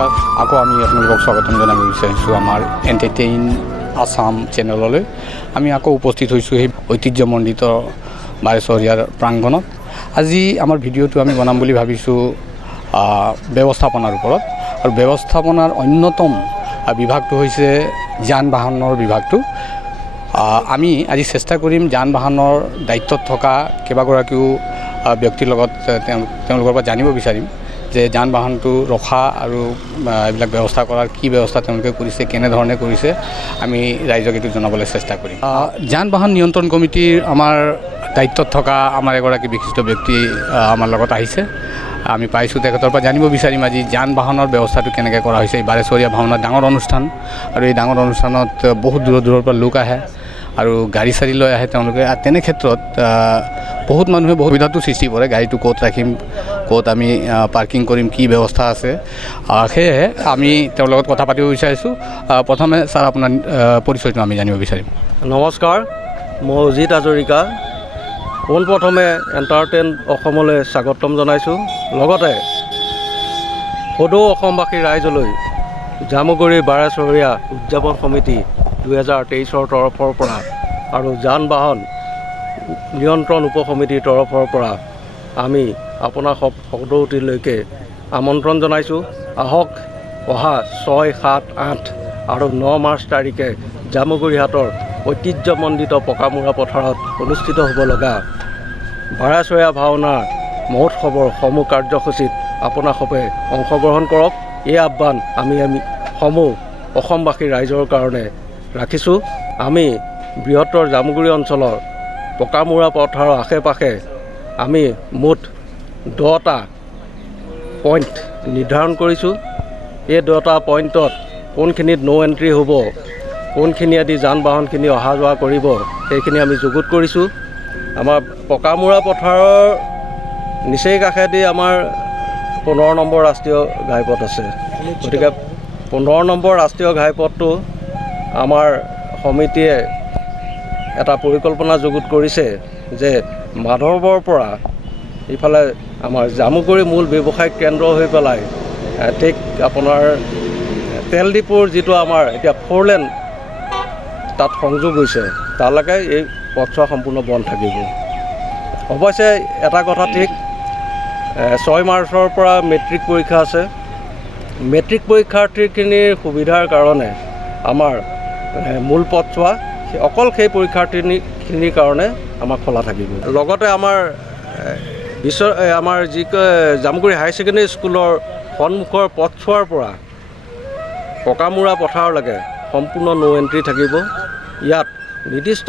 নমস্কাৰ আকৌ আমি আপোনালোকক স্বাগতম জনাব বিচাৰিছোঁ আমাৰ এণ্টাৰটেইন আছাম চেনেললৈ। আমি আকৌ উপস্থিত হৈছোঁ সেই ঐতিহ্যমণ্ডিত বাৰেচহৰীয়াৰ প্ৰাংগণত। আজি আমাৰ ভিডিঅ'টো আমি বনাম বুলি ভাবিছোঁ ব্যৱস্থাপনাৰ ওপৰত, আৰু ব্যৱস্থাপনাৰ অন্যতম বিভাগটো হৈছে যান বাহনৰ বিভাগটো। আমি আজি চেষ্টা কৰিম যান বাহনৰ দায়িত্বত থকা কেইবাগৰাকীও ব্যক্তিৰ লগত তেওঁলোকৰ পৰা জানিব বিচাৰিম যে যান বাহনটো ৰখা আৰু এইবিলাক ব্যৱস্থা কৰাৰ কি ব্যৱস্থা তেওঁলোকে কৰিছে, কেনেধৰণে কৰিছে, আমি ৰাইজক এইটো জনাবলৈ চেষ্টা কৰিম। যান বাহন নিয়ন্ত্ৰণ কমিটিৰ আমাৰ দায়িত্বত থকা আমাৰ এগৰাকী বিশিষ্ট ব্যক্তি আমাৰ লগত আহিছে। আমি পাইছোঁ, তেখেতৰ পৰা জানিব বিচাৰিম আজি যান বাহনৰ ব্যৱস্থাটো কেনেকৈ কৰা হৈছে। এই বাৰেচহৰীয়া ভাওনা ডাঙৰ অনুষ্ঠান, আৰু এই ডাঙৰ অনুষ্ঠানত বহুত দূৰৰ পৰা লোক আহে আৰু গাড়ী চাড়ী লৈ আহে তেওঁলোকে। তেনে ক্ষেত্ৰত বহুত মানুহে বহুত সুবিধাটো সৃষ্টি কৰে, গাড়ীটো ক'ত ৰাখিম, ক'ত আমি পাৰ্কিং কৰিম, কি ব্যৱস্থা আছে। সেয়েহে আমি তেওঁৰ লগত কথা পাতিব বিচাৰিছোঁ। প্ৰথমে ছাৰ আপোনাৰ পৰিচয়টো আমি জানিব বিচাৰিম। নমস্কাৰ, মই অজিত হাজৰিকা। পোনপ্ৰথমে এণ্টাৰটেইন অসমলৈ স্বাগতম জনাইছোঁ। লগতে সদৌ অসমবাসী ৰাইজলৈ জামুগুৰি বাৰেচহৰীয়া উদযাপন সমিতি 2023ৰ তৰফৰ পৰা আৰু যান বাহন নিয়ন্ত্ৰণ উপসমিতিৰ তৰফৰ পৰা আমি আপোনাৰ সকলোটিলৈকে আমন্ত্ৰণ জনাইছোঁ। আহক, অহা 6, 7, 8 আৰু 9 মাৰ্চ তাৰিখে জামুগুৰিহাটৰ ঐতিহ্যমণ্ডিত পকামুৰা পথাৰত অনুষ্ঠিত হ'ব লগা বাৰেচহৰীয়া ভাওনাৰ মহোৎসৱৰ সমূহ কাৰ্যসূচীত আপোনালোকে অংশগ্ৰহণ কৰক। এই আহ্বান আমি সমূহ অসমবাসী ৰাইজৰ কাৰণে ৰাখিছোঁ। আমি বৃহত্তৰ জামুগুৰি অঞ্চলৰ পকামুৰা পথাৰৰ আশে পাশে আমি মুঠ 10টা পইণ্ট নিৰ্ধাৰণ কৰিছোঁ। এই 10টা পইণ্টত কোনখিনিত ন' এণ্ট্ৰি হ'ব, কোনখিনি আদি যান বাহনখিনি অহা যোৱা কৰিব, সেইখিনি আমি যুগুত কৰিছোঁ। আমাৰ পকামুৰা পথাৰৰ নিচেই কাষেদি আমাৰ 15 নম্বৰ ৰাষ্ট্ৰীয় ঘাইপথ আছে। গতিকে 15 নম্বৰ ৰাষ্ট্ৰীয় ঘাইপথটো আমাৰ সমিতিয়ে এটা পৰিকল্পনা যুগুত কৰিছে যে মাধৱৰ পৰা ইফালে আমাৰ জামুগুৰি মূল ব্যৱসায়িক কেন্দ্ৰ হৈ পেলাই ঠিক আপোনাৰ তেল ডিপুৰ যিটো আমাৰ এতিয়া 4 লেন তাত সংযোগ হৈছে, তালৈকে এই পথছোৱা সম্পূৰ্ণ বন্ধ থাকিব। অৱশ্যে এটা কথা ঠিক, 6 মাৰ্চৰ পৰা মেট্ৰিক পৰীক্ষা আছে। মেট্ৰিক পৰীক্ষাৰ্থীখিনিৰ সুবিধাৰ কাৰণে আমাৰ মূল পথছোৱা অকল সেই পৰীক্ষাৰ্থীখিনিৰ কাৰণে আমাৰ খোলা থাকিব। লগতে আমাৰ আমাৰ যি জামুগুৰি হায়াৰ ছেকেণ্ডেৰী স্কুলৰ সন্মুখৰ পথছোৱাৰ পৰা পকামুৰা পথাৰলৈকে সম্পূৰ্ণ ন' এণ্ট্ৰি থাকিব। ইয়াত নিৰ্দিষ্ট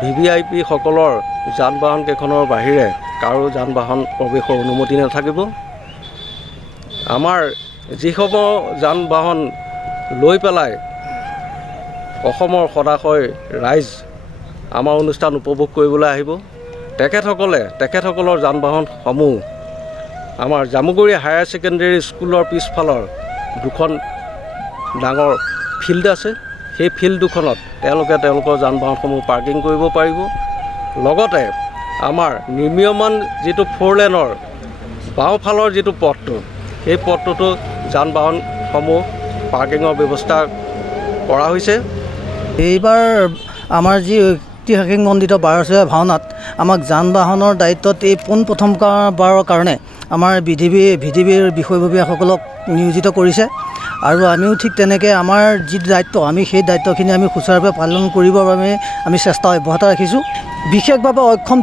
VVIP সকলৰ যান বাহন কেইখনৰ বাহিৰে কাৰো যান বাহন প্ৰৱেশৰ অনুমতি নাথাকিব। আমাৰ যিসমূহ যান বাহন লৈ পেলাই অসমৰ সদাশয় ৰাইজ আমাৰ অনুষ্ঠান উপভোগ কৰিবলৈ আহিব, তেখেতসকলৰ যান বাহনসমূহ আমাৰ জামুগুৰি হায়াৰ ছেকেণ্ডেৰী স্কুলৰ পিছফালৰ দুখন ডাঙৰ ফিল্ড আছে, সেই ফিল্ড দুখনত তেওঁলোকৰ যান বাহনসমূহ পাৰ্কিং কৰিব পাৰিব। লগতে আমাৰ নিৰ্মীয়মান যিটো 4 লেনৰ বাওঁফালৰ যিটো পথটো, সেই পথটোতো যান বাহনসমূহ পাৰ্কিঙৰ ব্যৱস্থা কৰা হৈছে। এইবাৰ আমাৰ যি ঐতিহাসিক মণ্ডিত বাৰেচহৰীয়া ভাওনাত আমাক যান বাহনৰ দায়িত্বত এই প্ৰথমবাৰৰ কাৰণে আমাৰ ভিডিবিৰ বিষয়ববীয়াসকলক নিয়োজিত কৰিছে, আৰু আমিও ঠিক তেনেকৈ আমাৰ যি দায়িত্ব আমি সেই দায়িত্বখিনি আমি সুচাৰুৰূপে পালন কৰিবৰ বাবে আমি চেষ্টা অব্যাহত ৰাখিছোঁ। বিশেষভাৱে অক্ষম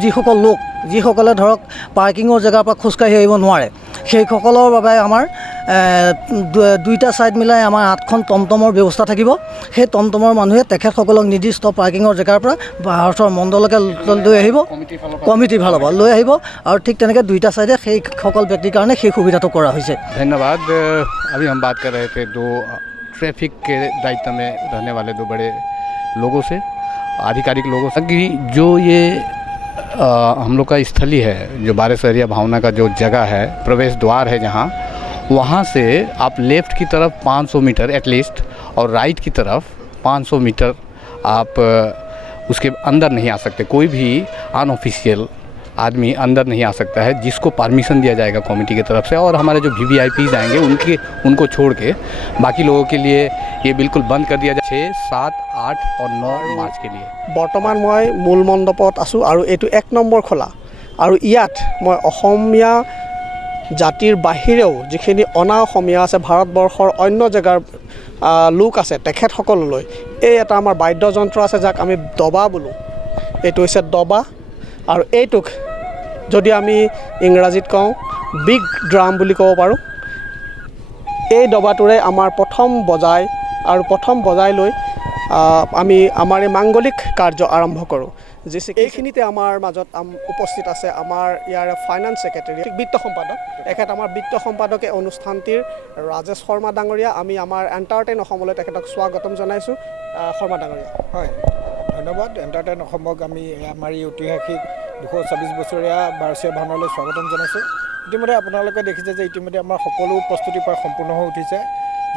যিসকলে ধৰক পাৰ্কিঙৰ জেগাৰ পৰা খোজকাঢ়ি আহিব নোৱাৰে, সেইসকলৰ বাবে আমাৰ 2টা ছাইড মিলাই আমাৰ 8খন টমটমৰ ব্যৱস্থা থাকিব। সেই টমটমৰ মানুহে তেখেতসকলক নিৰ্দিষ্ট পাৰ্কিঙৰ জেগাৰ পৰা ভাৰতৰ মণ্ডললৈকে লৈ আহিব, কমিটিৰ ফালৰ পৰা লৈ আহিব, আৰু ঠিক তেনেকৈ 2টা ছাইডে সেইসকল ব্যক্তিৰ কাৰণে সেই সুবিধাটো কৰা হৈছে। धन्यवाद। अभी हम बात कर रहे थे 2 ट्रैफिक के दायित्व में रहने वाले 2 बड़े लोगों से, आधिकारिक लोगों से, कि जो ये हम लोग का स्थली है, जो बारेचहरिया भावना का जो जगह है, प्रवेश द्वार है जहाँ, वहाँ से आप लेफ़्ट की तरफ 500 मीटर एटलीस्ट और राइट की तरफ 500 मीटर आप उसके अंदर नहीं आ सकते। कोई भी अनऑफिशियल आदमी अंदर नहीं आ सकता है, जिसको परमिशन दिया जाएगा कमेटी की तरफ से। और हमारे जो VVIPs आएंगे उनको छोड़ के बाकी लोगों के लिए ये बिल्कुल बंद कर दिया जाए 6, 7, 8 और 9 मार्च के लिए। বৰ্তমান মই মূল মণ্ডপত আছোঁ আৰু এইটো 1 নম্বৰ খোলা আৰু ইয়াত মই অসমীয়া জাতিৰ বাহিৰেও যিখিনি অনা অসমীয়া আছে, ভাৰতবৰ্ষৰ অন্য জেগাৰ লোক আছে, তেখেতসকললৈ এই এটা আমাৰ বাদ্যযন্ত্ৰ আছে যাক আমি দবা বোলোঁ। এইটো হৈছে দবা আৰু এইটোক যদি আমি ইংৰাজীত কওঁ বিগ ড্ৰাম বুলি ক'ব পাৰোঁ। এই দবাটোৰে আমাৰ প্ৰথম বজাই লৈ আমি আমাৰ এই মাংগলিক কাৰ্য আৰম্ভ কৰোঁ। এইখিনিতে আমাৰ মাজত উপস্থিত আছে আমাৰ ইয়াৰ ফাইনেন্স ছেক্ৰেটাৰী, বিত্ত সম্পাদক। তেখেত আমাৰ বিত্ত সম্পাদক এই অনুষ্ঠানটিৰ ৰাজেশ শৰ্মা ডাঙৰীয়া। আমি আমাৰ এণ্টাৰটেইন অসমলৈ তেখেতক স্বাগতম জনাইছোঁ। শৰ্মা ডাঙৰীয়া। হয়, ধন্যবাদ। এণ্টাৰটেইন অসমক আমি আমাৰ এই ঐতিহাসিক 226 বছৰীয়া বাৰ্ষিক ভাওনালৈ স্বাগতম জনাইছোঁ। ইতিমধ্যে আপোনালোকে দেখিছে যে ইতিমধ্যে আমাৰ সকলো প্ৰস্তুতি প্ৰায় সম্পূৰ্ণ হৈ উঠিছে।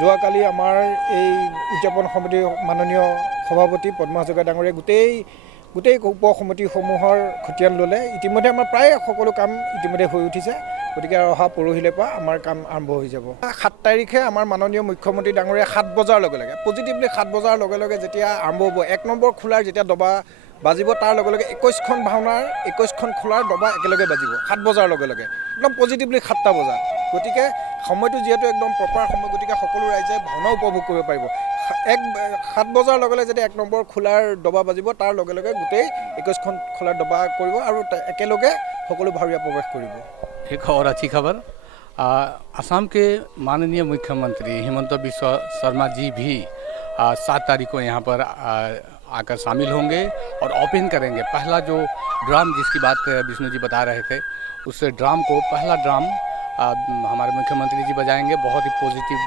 যোৱাকালি আমাৰ এই উদযাপন সমিতিৰ মাননীয় সভাপতি পদ্মা হাজৰিকা ডাঙৰীয়াই গোটেই উপ সমিতিসমূহৰ খতিয়ান ল'লে। ইতিমধ্যে আমাৰ প্ৰায় সকলো কাম ইতিমধ্যে হৈ উঠিছে। গতিকে অহা পৰহিলৈ পৰা আমাৰ কাম আৰম্ভ হৈ যাব। 7 তাৰিখে আমাৰ মাননীয় মুখ্যমন্ত্ৰী ডাঙৰীয়া 7 বজাৰ লগে লগে পজিটিভলি 7 বজাৰ লগে লগে যেতিয়া আৰম্ভ হ'ব, 1 নম্বৰ খোলাৰ যেতিয়া দবা বাজিব, তাৰ লগে লগে 21খন ভাওনাৰ 21খন খোলাৰ দবা একেলগে বাজিব 7 বজাৰ লগে লগে, একদম পজিটিভলি 7টা বজাত। গতিকে সময়টো যিহেতু একদম প্ৰপাৰ সময়, গতিকে সকলো ৰাইজে ভাওনা উপভোগ কৰিব পাৰিব। 7 বজাৰ লগে লগে যেতিয়া 1 নম্বৰ খোলাৰ দবা বাজিব, তাৰ লগে লগে গোটেই 21খন খোলাৰ দবা কৰিব আৰু একেলগে সকলো ভাৱৰীয়া প্ৰৱেশ কৰিব। एक और अच्छी खबर, असम के माननीय मुख्यमंत्री हिमंत बिस्वा शर्मा जी भी 7 तारीख को यहाँ पर आकर शामिल होंगे और ओपन करेंगे पहला जो ड्राम जिसकी बात विष्णु जी बता रहे थे, उस ड्राम को पहला ड्राम हमारे मुख्यमंत्री जी बजाएंगे। बहुत ही पॉजिटिव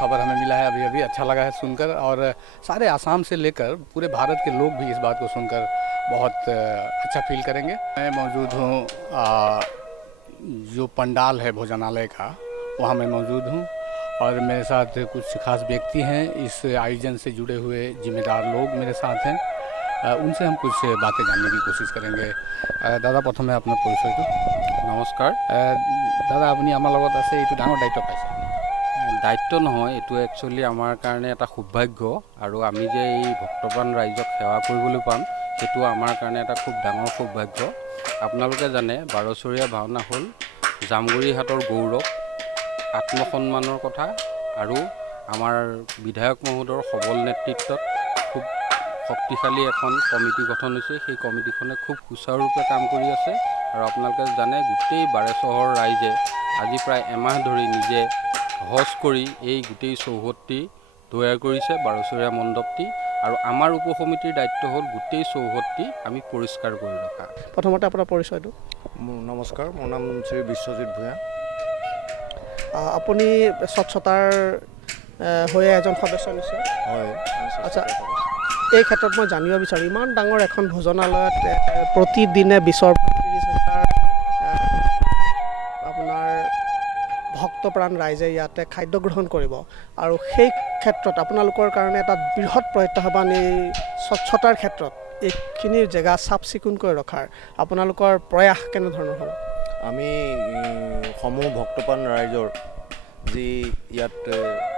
खबर हमें मिला है, अभी अच्छा लगा है सुनकर। और सारे आसाम से लेकर पूरे भारत के लोग भी इस बात को सुनकर बहुत अच्छा फील करेंगे। मैं मौजूद हूँ जो पंडाल है भोजनालय का, वहाँ मैं मौजूद हूँ और मेरे साथ कुछ खास व्यक्ति हैं, इस आयोजन से जुड़े हुए जिम्मेदार लोग मेरे साथ हैं। उनसे हम कुछ बातें जानने की कोशिश करेंगे। दादा प्रथमे अपना परिचयটো। নমস্কাৰ। दादा আপুনি আমাৰ লগত আছে, এইটো ডাঙৰ দায়িত্ব পাইছে। দায়িত্ব নহয়, এইটো একচুৱেলি আমাৰ কাৰণে এটা সৌভাগ্য আৰু আমি যে এই ভক্তপ্ৰাণ ৰাইজক সেৱা কৰিবলৈ পাম, সেইটো আমাৰ কাৰণে এটা খুব ডাঙৰ সৌভাগ্য। আপোনালোকে জানে 12চৰীয়া ভাওনা হ'ল জামগুৰি হাটৰ গৌৰৱ, আত্মসন্মানৰ কথা আৰু আমাৰ বিধায়ক মহোদয়ৰ সবল নেতৃত্বত খুব শক্তিশালী এখন কমিটি গঠন হৈছে। সেই কমিটিখনে খুব সুচাৰুৰূপে কাম কৰি আছে আৰু আপোনালোকে জানে গোটেই বাৰেচহৰ ৰাইজে আজি প্ৰায় এমাহ ধৰি নিজে সহজ কৰি এই গোটেই চৌহদটি তৈয়াৰ কৰিছে, 12চৰীয়া মণ্ডপটি। আৰু আমাৰ উপ সমিতিৰ দায়িত্ব হ'ল গোটেই চৌহদটি আমি পৰিষ্কাৰ কৰি ৰখা। প্ৰথমতে আপোনাৰ পৰিচয়টো। নমস্কাৰ, মোৰ নাম শ্ৰী বিশ্বজিৎ ভূঞা। আপুনি স্বচ্ছতাৰ হৈ এজন সদস্য নিশ্চয়। হয়, আচ্ছা, এই ক্ষেত্ৰত মই জানিব বিচাৰোঁ, ইমান ডাঙৰ এখন ভোজনালয়ত প্ৰতিদিনে 20-30,000 আপোনাৰ ভক্তপ্ৰাণ ৰাইজে ইয়াতে খাদ্য গ্ৰহণ কৰিব, আৰু সেই ক্ষেত্ৰত আপোনালোকৰ কাৰণে এটা বৃহৎ প্ৰত্যাহ্বান এই স্বচ্ছতাৰ ক্ষেত্ৰত এইখিনি জেগা চাফ চিকুণকৈ ৰখাৰ আপোনালোকৰ প্ৰয়াস কেনেধৰণৰ হ'ব? আমি সমূহ ভক্তপ্ৰাণ ৰাইজৰ যি ইয়াত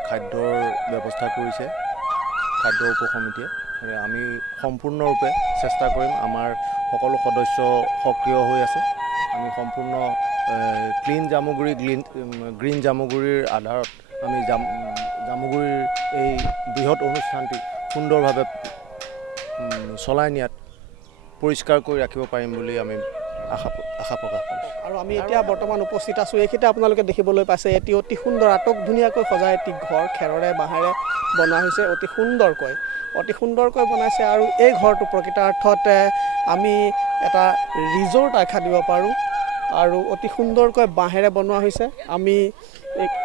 খাদ্যৰ ব্যৱস্থা কৰিছে খাদ্য উপ সমিতিয়ে, আমি সম্পূৰ্ণৰূপে চেষ্টা কৰিম। আমাৰ সকলো সদস্য সক্ৰিয় হৈ আছে। আমি সম্পূৰ্ণ ক্লিন জামুগুৰি গ্ৰীণ জামুগুৰিৰ আধাৰত আমি জামুগুৰিৰ এই বৃহৎ অনুষ্ঠানটি সুন্দৰভাৱে চলাই নিয়াত পৰিষ্কাৰ কৰি ৰাখিব পাৰিম বুলি আমি আশা প্ৰকাশ কৰিছোঁ। আৰু আমি এতিয়া বৰ্তমান উপস্থিত আছোঁ, এইখিনিতে আপোনালোকে দেখিবলৈ পাইছে এটি অতি সুন্দৰ আটক ধুনীয়াকৈ সজাই এটি ঘৰ খেৰৰে বাঁহেৰে বনোৱা হৈছে, অতি সুন্দৰকৈ বনাইছে। আৰু এই ঘৰটো প্ৰকৃতাৰ্থত আমি এটা ৰিজৰ্ট আখ্যা দিব পাৰোঁ আৰু অতি সুন্দৰকৈ বাঁহেৰে বনোৱা হৈছে। আমি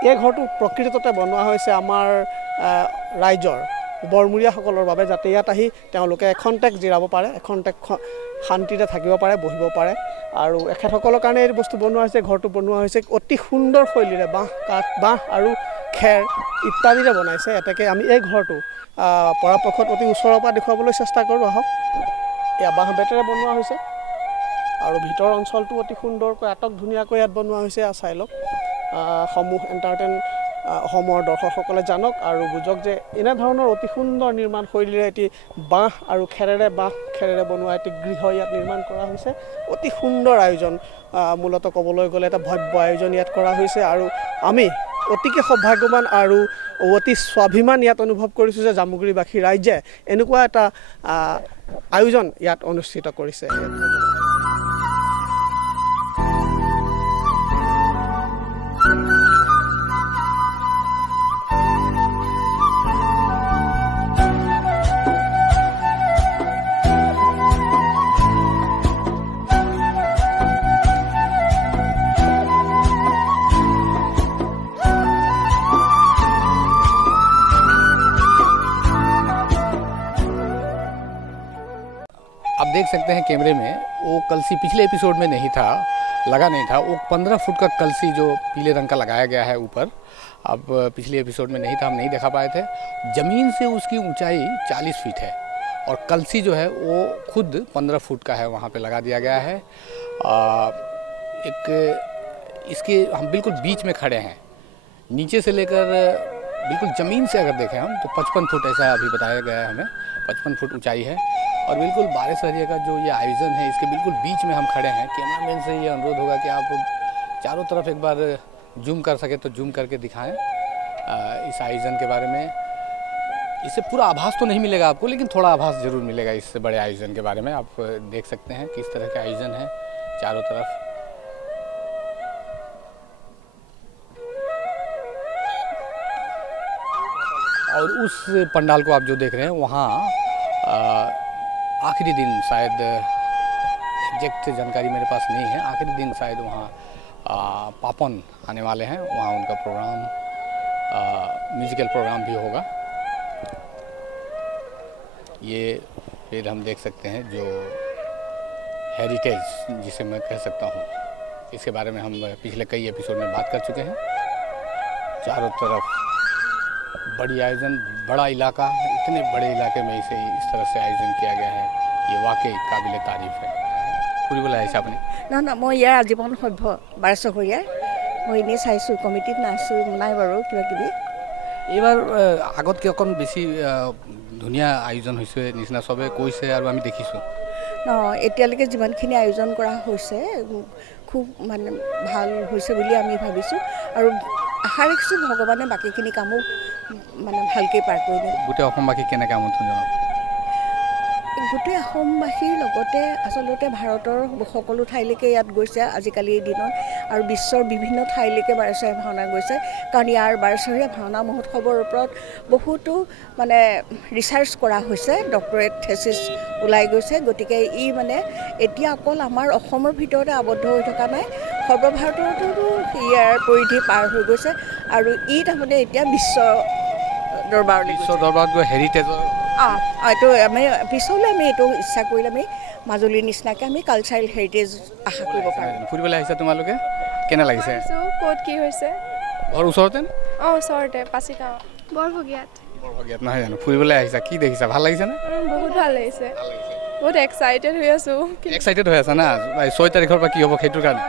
এই ঘৰটো প্ৰকৃততে বনোৱা হৈছে আমাৰ ৰাইজৰ বৰমূৰীয়াসকলৰ বাবে, যাতে ইয়াত আহি তেওঁলোকে এখন্তেক জিৰাব পাৰে, এখন্তেক শান্তিৰে থাকিব পাৰে, বহিব পাৰে। আৰু এখেতসকলৰ কাৰণে এই বস্তু বনোৱা হৈছে। ঘৰটো বনোৱা হৈছে অতি সুন্দৰ শৈলীৰে, বাঁহ আৰু খেৰ ইত্যাদিৰে বনাইছে। এতেকে আমি এই ঘৰটো পৰাপক্ষত অতি ওচৰৰ পৰা দেখুৱাবলৈ চেষ্টা কৰোঁ। আহক, এয়া বাঁহ বেতেৰে বনোৱা হৈছে। আৰু ভিতৰ অঞ্চলটো অতি সুন্দৰকৈ আটক ধুনীয়াকৈ ইয়াত বনোৱা হৈছে। চাই লওক সমূহ এণ্টাৰটেইন অসমৰ দৰ্শকসকলে জানক আৰু বুজক যে এনেধৰণৰ অতি সুন্দৰ নিৰ্মাণ শৈলীৰে এটি বাঁহ আৰু খেৰেৰে বনোৱা এটি গৃহ ইয়াত নিৰ্মাণ কৰা হৈছে। অতি সুন্দৰ আয়োজন, মূলতঃ ক'বলৈ গ'লে এটা ভব্য আয়োজন ইয়াত কৰা হৈছে আৰু আমি অতিকে সৌভাগ্যৱান আৰু অতি স্বাভিমান ইয়াত অনুভৱ কৰিছোঁ যে জামুগুৰিবাসী ৰাইজে এনেকুৱা এটা আয়োজন ইয়াত অনুষ্ঠিত কৰিছে। आप देख सकते हैं कैमरे में वो कलसी पिछले एपिसोड में नहीं था, लगा नहीं था। वो 15 फुट का कलसी जो पीले रंग का लगाया गया है ऊपर, अब पिछले एपिसोड में नहीं था, हम नहीं देखा पाए थे। ज़मीन से उसकी ऊंचाई 40 फीट है और कलसी जो है वो खुद 15 फुट का है, वहाँ पे लगा दिया गया है। इसके हम बिल्कुल बीच में खड़े हैं। नीचे से लेकर बिल्कुल ज़मीन से अगर देखें हम तो 55 फुट ऐसा अभी बताया गया है हमें, 55 फुट ऊंचाई है। और बिल्कुल बारिशहरिया का जो ये आयोजन है इसके बिल्कुल बीच में हम खड़े हैं। कैमरामैन से ये अनुरोध होगा कि आप चारों तरफ एक बार जूम कर सके तो जूम करके दिखाएं इस आयोजन के बारे में। इससे पूरा आभास तो नहीं मिलेगा आपको, लेकिन थोड़ा आभास ज़रूर मिलेगा इससे बड़े आयोजन के बारे में। आप देख सकते हैं किस तरह के आयोजन है चारों तरफ। और उस पंडाल को आप जो देख रहे हैं वहाँ आखिरी दिन शायद, एग्जैक्ट जानकारी मेरे पास नहीं है, आखिरी दिन शायद वहाँ पापन आने वाले हैं, वहाँ उनका प्रोग्राम म्यूज़िकल प्रोग्राम भी होगा। ये फिर हम देख सकते हैं जो हेरिटेज जिसे मैं कह सकता हूँ, इसके बारे में हम पिछले कई एपिसोड में बात कर चुके हैं। चारों तरफ बड़ी आयोजन, बड़ा इलाका, इतने बड़े इलाके में इसे इस तरह से आयोजन किया गया है, ये वाकई काबिल तारीफ है। पूरी बोला है आपने ना ना मैं यार आजीवन सभ्य 1200 मैं इन्हें चाहूँ कमिटीत नाचो নাই বাৰু কিবা কিবি। এইবাৰ আগতকৈ অকণ বেছি ধুনীয়া আয়োজন হৈছে নিচিনা চবে কৈছে আৰু আমি দেখিছোঁ। এতিয়ালৈকে যিমানখিনি আয়োজন কৰা হৈছে খুব মানে ভাল হৈছে বুলি আমি ভাবিছোঁ আৰু আশা ৰাখিছোঁ ভগৱানে বাকীখিনি কামো মানে ভালকৈ পাৰ কৰি দিয়ে। গোটেই অসমবাসীক কেনেকৈ আমন্ত্ৰণ জনাব? গোটেই অসমবাসীৰ লগতে আচলতে ভাৰতৰ সকলো ঠাইলৈকে ইয়াত গৈছে আজিকালিৰ দিনত আৰু বিশ্বৰ বিভিন্ন ঠাইলৈকে বাৰেচহৰীয়া ভাওনা গৈছে, কাৰণ ইয়াৰ বাৰেচহৰীয়া ভাওনা মহোৎসৱৰ ওপৰত বহুতো মানে ৰিচাৰ্চ কৰা হৈছে, ডক্টৰেট থেচিছ ওলাই গৈছে। গতিকে ই মানে এতিয়া অকল আমাৰ অসমৰ ভিতৰতে আবদ্ধ হৈ থকা নাই, সৰ্বভাৰততো ইয়াৰ পৰিধি পাৰ হৈ গৈছে আৰু ই তাৰমানে এতিয়া বিশ্ব দৰবাৰত গৈ হেৰিটেজৰ এইটো আমি পিছলৈ আমি এইটো ইচ্ছা কৰিলে আমি মাজুলীৰ নিচিনাকৈ আমি কালচাৰেল হেৰিটেজ আশা কৰিব পাৰোঁ। ফুৰিবলৈ আহিছা তোমালোকে, কেনে লাগিছে? ক'ত কি হৈছে? ঘৰ ওচৰতে? ওচৰতে পাচিগাঁও বৰভগীয়াত নহয় জানো? ফুৰিবলৈ আহিছা, কি দেখিছা? ভাল লাগিছেনে? বহুত ভাল লাগিছে, বহুত এক্সাইটেড হৈ আছোঁ। এক্সাইটেড হৈ আছা না? 6 তাৰিখৰ পৰা কি হ'ব সেইটোৰ কাৰণে?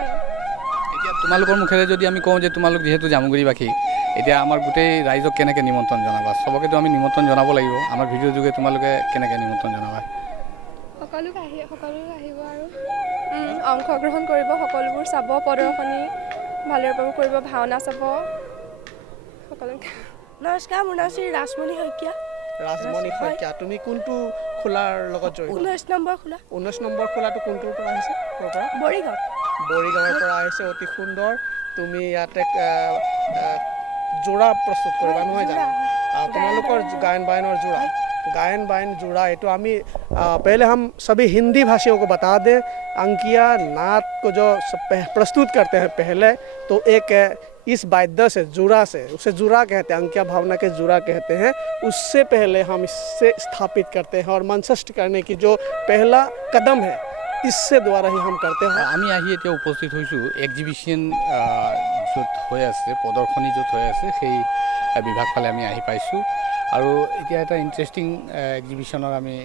এতিয়া তোমালোকৰ মুখেৰে যদি আমি কওঁ যে তোমালোক যিহেতু জামুগুৰিবাসী, এতিয়া আমাৰ গোটেই ৰাইজক কেনেকৈ নিমন্ত্ৰণ জনাবা? চবকেতো আমি নিমন্ত্ৰণ জনাব লাগিব, আমাৰ ভিডিঅ' যোগে তোমালোকে কেনেকৈ নিমন্ত্ৰণ জনাবা? সকলো আহিব আৰু অংশগ্ৰহণ কৰিব, সকলোবোৰ চাব, প্ৰদৰ্শনী ভালদৰে কৰিব, ভাওনা চাব সকলোকে। নমস্কাৰ, মোৰ নাম শ্ৰী ৰাজমণি শইকীয়া। ৰাজমণি শইকীয়া, তুমি কোনটো খোলাৰ লগত জড়িত? 19 নম্বৰ খোলা। 19 নম্বৰ খোলাটো কোনটোৰ পৰা আহিছে? ক'ৰ পৰা? বৰিগাঁৱৰ পৰা আহিছে। অতি সুন্দৰ। তুমি ইয়াতে যোৰা প্ৰস্তুত কৰিবা নহয় জানো? তোমালোকৰ गायन बायन जोड़ा है। तो हमें पहले हम सभी हिंदी भाषियों को बता दें, अंकिया नाद को जो प्रस्तुत करते हैं पहले, तो एक इस वाद्य से जुड़ा से, उसे जुड़ा कहते हैं, अंकिया भावना के जुड़ा कहते हैं। उससे पहले हम इससे स्थापित करते हैं और मंचस्थ करने की जो पहला कदम है इससे द्वारा ही हम करते हैं। আমি আহি এতিয়া উপস্থিত হৈছোঁ এক্সিবিশ্যন য'ত হৈ আছে, প্ৰদৰ্শনী য'ত হৈ আছে সেই বিভাগ ফালে আমি আহি পাইছোঁ আৰু এতিয়া এটা ইণ্টাৰেষ্টিং এক্সিবিশ্যনৰ আমি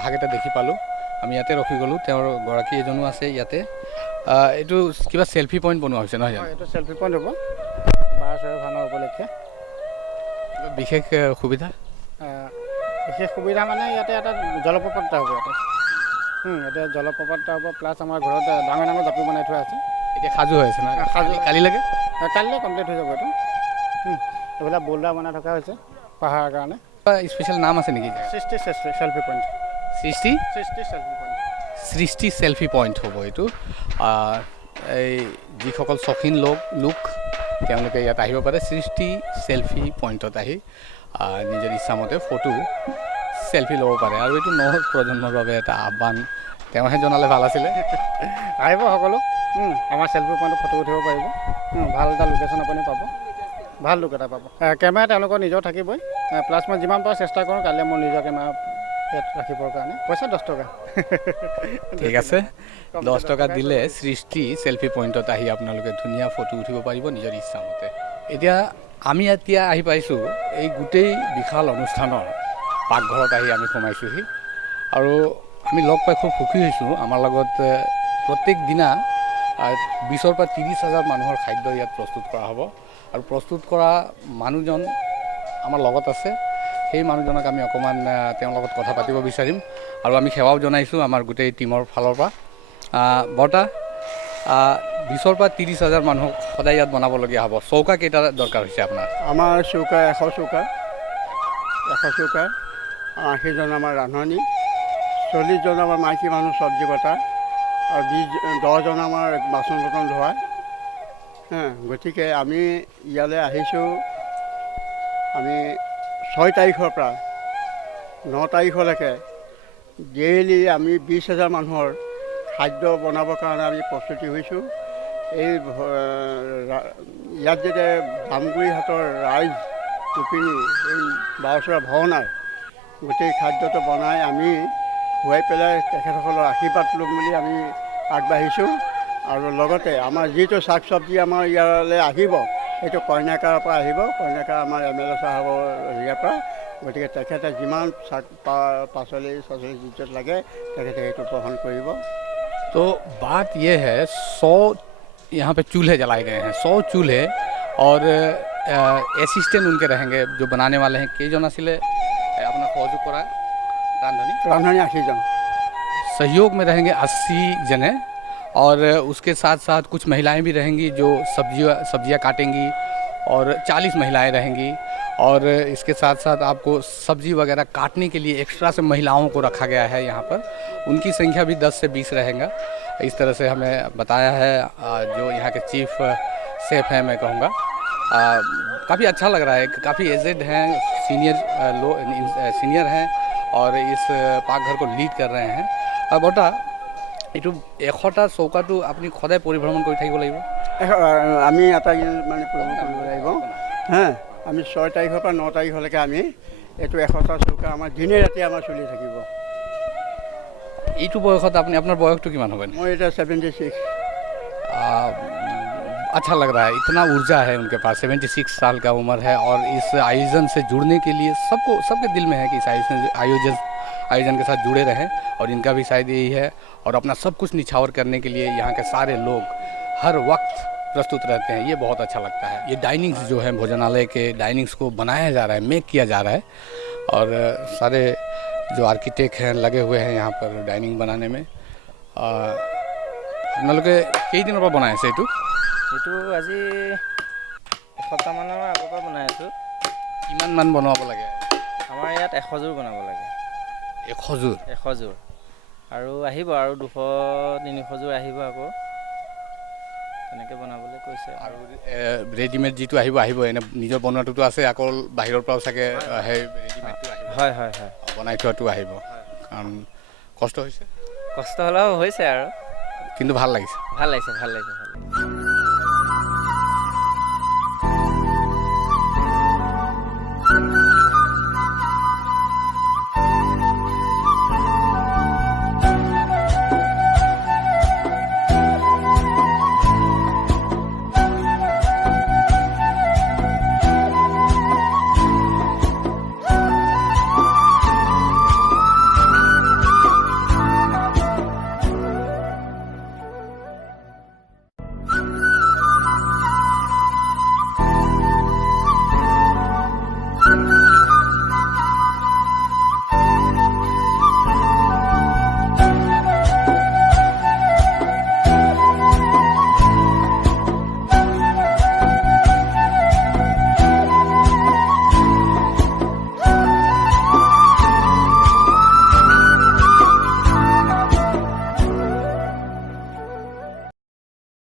ভাগ এটা দেখি পালোঁ। আমি ইয়াতে ৰখি গ'লোঁ। তেওঁৰ গৰাকী এজনো আছে ইয়াতে। এইটো কিবা চেল্ফি পইণ্ট বনোৱা হৈছে নহয় জানো? এইটো চেল্ফি পইণ্ট হ'ব বাৰচৰীয়া ভাওনা উপলক্ষে। কিবা বিশেষ সুবিধা? বিশেষ সুবিধা মানে ইয়াতে এটা জলপ্ৰপাত এটা হ'ব ইয়াতে। এতিয়া জলপ্ৰপাত এটা হ'ব, প্লাছ আমাৰ ঘৰত ডাঙৰ ডাঙৰ জাপি বনাই থোৱা আছে। এতিয়া সাজু হৈ আছে নহয়? সাজু। কালিলৈকে কালিলৈ কমপ্লিট হৈ যাব এইটো। এইবিলাক বল্ডাৰ বনাই থকা হৈছে পাহাৰৰ কাৰণে। স্পেচিয়েল নাম আছে নেকি? সৃষ্টি চেল্ফি পইণ্ট। সৃষ্টি চেল্ফি পইণ্ট। সৃষ্টি চেল্ফি পইণ্ট হ'ব এইটো। এই যিসকল চখীন লোক তেওঁলোকে ইয়াত আহিব পাৰে সৃষ্টি চেল্ফি পইণ্টত আহি নিজৰ ইচ্ছামতে ফটো চেল্ফি ল'ব পাৰে। আৰু এইটো নৱপ্ৰজন্মৰ বাবে এটা আহ্বান, তেওঁহে জনালে ভাল আছিলে। আহিব সকলো, আমাৰ চেল্ফি পইণ্টত ফটো উঠিব পাৰিব। ভাল এটা লোকেশ্যন আপুনি পাব, ভাল লুক এটা পাব। কেমেৰা তেওঁলোকৰ নিজৰ থাকিবই, প্লাছ মই যিমান পাৰোঁ চেষ্টা কৰোঁ কাইলৈ মোৰ নিজৰ কেমেৰা ইয়াত ৰাখিবৰ কাৰণে। পইচা 10 টকা। ঠিক আছে, 10 টকা দিলে সৃষ্টি চেল্ফি পইণ্টত আহি আপোনালোকে ধুনীয়া ফটো উঠিব পাৰিব নিজৰ ইচ্ছামতে। এতিয়া আমি এতিয়া আহি পাইছোঁ এই গোটেই বিশাল অনুষ্ঠানৰ পাকঘৰত আহি আমি সোমাইছোঁহি। আৰু আমি লগ পাই খুব সুখী হৈছোঁ। আমাৰ লগত প্ৰত্যেক দিনা 20,000 পৰা 30,000 মানুহৰ খাদ্য ইয়াত প্ৰস্তুত কৰা হ'ব। আৰু প্ৰস্তুত কৰা মানুহজন আমাৰ লগত আছে। সেই মানুহজনক আমি অকণমান তেওঁৰ লগত কথা পাতিব বিচাৰিম। আৰু আমি সেৱাও জনাইছোঁ আমাৰ গোটেই টীমৰ ফালৰ পৰা। বৰ্তা, 20,000 পৰা 30,000 মানুহক সদায় ইয়াত বনাবলগীয়া হ'ব। চৌকা কেইটা দৰকাৰ হৈছে আপোনাৰ? আমাৰ চৌকা 100 চৌকা, 80জন আমাৰ ৰান্ধনি, 40জন আমাৰ মাইকী মানুহ চব্জি কটা, আৰু 10জন আমাৰ বাচন বৰ্তন ধোৱা। গতিকে আমি ইয়ালৈ আহিছোঁ। আমি 6 তাৰিখৰ পৰা 9 তাৰিখলৈকে ডেইলি আমি 20,000 মানুহৰ খাদ্য বনাবৰ কাৰণে আমি প্ৰস্তুতি হৈছোঁ। এই ইয়াত যেতিয়া বামগুৰিহাটৰ ৰাইজ গোপিনী এই বাৰচৰীয়া ভাওনাৰ গোটেই খাদ্যটো বনাই আমি খুৱাই পেলাই তেখেতসকলৰ আশীৰ্বাদ ল'ম বুলি আমি আগবাঢ়িছোঁ। আৰু লগতে আমাৰ যিটো শাক চব্জি আমাৰ ইয়ালৈ আহিব সেইটো কইনাকাৰৰ পৰা আহিব, কইনাকাৰ আমাৰ MLA চাহাবৰ হেৰিয়াৰ পৰা। গতিকে তেখেতে যিমান শাক পাচলি যিটো লাগে তেখেতে সেইটো গ্ৰহণ কৰিব। तो बात ये है 100 यहाँ पे चूल्हे जलाए गए हैं, 100 चूल्हे। और एसिस्टेंट उनके रहेंगे जो बनाने वाले हैं। कई जन आसिले अपना सहयोग करा रांधनी 80 सहयोग में रहेंगे 80 जने। और उसके साथ साथ कुछ महिलाएं भी रहेंगी जो सब्जियां काटेंगी, और 40 महिलाएं रहेंगी। और इसके साथ साथ आपको सब्जी वगैरह काटने के लिए एक्स्ट्रा से महिलाओं को रखा गया है यहाँ पर। उनकी संख्या भी 10 से 20 रहेगा, इस तरह से हमें बताया है जो यहाँ के चीफ शेफ हैं, मैं कहूँगा। काफ़ी अच्छा लग रहा है, काफ़ी एजेड हैं, सीनियर हैं और इस पाकघर को लीड कर रहे हैं। बटा এইটো 100টা চৌকাটো আপুনি সদায় পৰিভ্ৰমণ কৰি থাকিব লাগিব? আমি এটা মানে কৰিব লাগিব। আমি 6 তাৰিখৰ পৰা 9 তাৰিখলৈকে আমি এইটো 100টা চৌকা আমাৰ দিনে ৰাতি আমাৰ চলি থাকিব। এইটো বয়সত আপোনাৰ বয়সটো কিমান হ'ব? মই এটা 76। अच्छा लग रहा है, इतना ऊर्जा है उनके पास। 76 साल का उम्र है और इस आयोजन से जुड़ने के लिए सबके दिल में है कि इस आयोजन के साथ जुड़े रहें। और इनका भी शायद यही है, और अपना सब कुछ निछावर करने के लिए यहाँ के सारे लोग हर वक्त प्रस्तुत रहते हैं। ये बहुत अच्छा लगता है। ये डाइनिंग्स जो है भोजनालय के डाइनिंग्स को बनाया जा रहा है, मेक किया जा रहा है। और सारे जो आर्किटेक्ट हैं लगे हुए हैं यहाँ पर डाइनिंग बनाने में। আপোনালোকে কেইদিনৰ পৰা বনাই আছে এইটো? এইটো আজি এসপ্তাহমানৰ আগৰ পৰা বনাই আছোঁ। কিমান মান বনাব লাগে? আমাৰ ইয়াত 100 যোৰ বনাব লাগে। 100 যোৰ? 100 যোৰ। আৰু আহিব আৰু 200-300 যোৰ আহিব আকৌ, তেনেকৈ বনাবলৈ কৈছে। আৰু ৰেডিমেড যিটো আহিব এনে নিজৰ বনোৱাটোতো আছে, আকৌ বাহিৰৰ পৰাও চাগে সেই ৰেডিমেডটো আহিব? হয় হয় হয়, বনাই থোৱাটো আহিব। কাৰণ কষ্ট হৈছে? কষ্ট হ'লেও হৈছে আৰু, কিন্তু ভাল লাগিছে। ভাল লাগিছে।